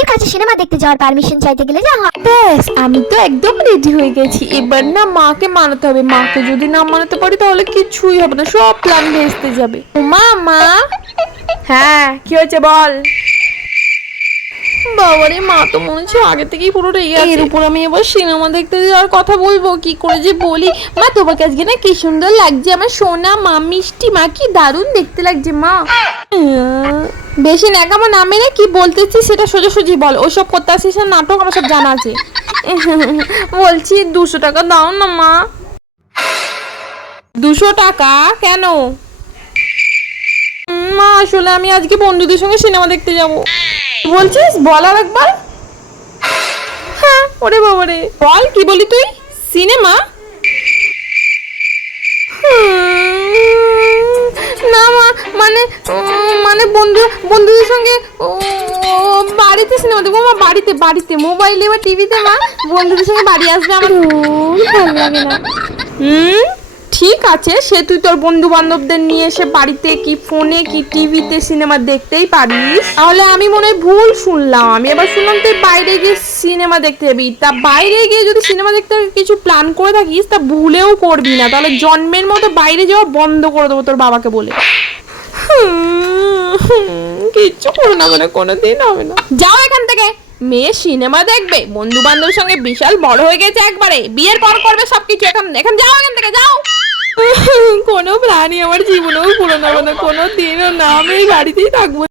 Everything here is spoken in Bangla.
মায়ের কাছে সিনেমা দেখতে যাওয়ার পারমিশন চাইতে গেলে যা হয়। ব্যাস আমি তো একদম রেডি হয়ে গেছি। এবার না মাকে মানাতে হবে। মাকে যদি না মানাতে পারি তাহলে কিছুই হবে না সব প্ল্যান ভেস্তে যাবে। মা মা। হ্যাঁ কি হয়েছে বল? বাবারে মা তো মনে হচ্ছে আগে থেকেই পুরো রেগে আছে। এর উপর আমি এবার সিনেমা দেখতে যাওয়ার কথা বলব। কি করে যে বলি? মা তোমাকে আজকে না কি সুন্দর লাগছে? আমার সোনা মা মিষ্টি মা কি দারুণ দেখতে লাগছে মা। বেশি ন্যাকামো না মেরে কি বলতেছি সেটা সোজাসুজি বল। ওইসব করতে আসিস না, নাটক আমার সব জানা আছে। বলছি, দুশো টাকা দাও না, মা। দুশো টাকা? কেন? মা, আসলে আমি আজকে বন্ধুদের সঙ্গে সিনেমা দেখতে যাব। বলছিস, বল আর একবার। হ্যাঁ ওরে বাবা রে। বল, কি বলি তুই? সিনেমা? না মা মানে মানে বন্ধু বন্ধুদের সঙ্গে ও, বাড়িতে সিনেমা দেখব মা বাড়িতে বাড়িতে মোবাইলে বা টিভিতে মা বন্ধুদের সঙ্গে বাড়ি আসবে আমার। ভালো লাগে না। হুম ঠিক আছে সে তুই তোর বন্ধু বান্ধবদের নিয়ে এসে বাড়িতে কি ফোনে কি টিভিতে সিনেমা দেখতেই পারিস? তাহলে আমি মনে হয় ভুল শুনলাম। আমি এবার শুনলাম তুই বাইরে গিয়ে সিনেমা দেখতে যাবি। তা বাইরে গিয়ে যদি সিনেমা দেখতে কিছু প্ল্যান করে থাকিস তা ভুলেও করবি না। তাহলে জন্মের মতো বাইরে যাওয়া বন্ধ করে দেবো তোর বাবাকে বলে। হুম, কিচ্ছু করো না মানে কোনোদিন হবে না। যাও এখান থেকে। মেয়ে সিনেমা দেখবে বন্ধু বান্ধবের সঙ্গে বিশাল বড় হয়ে গেছে একবারে। বিয়ের পর করবে সবকিছু এখন। এখন যাও এখান থেকে যাও। কোনো প্রাণী আমার জীবনেও পুরো না মানে কোনো দিনও না আমি বাড়িতেই থাকব।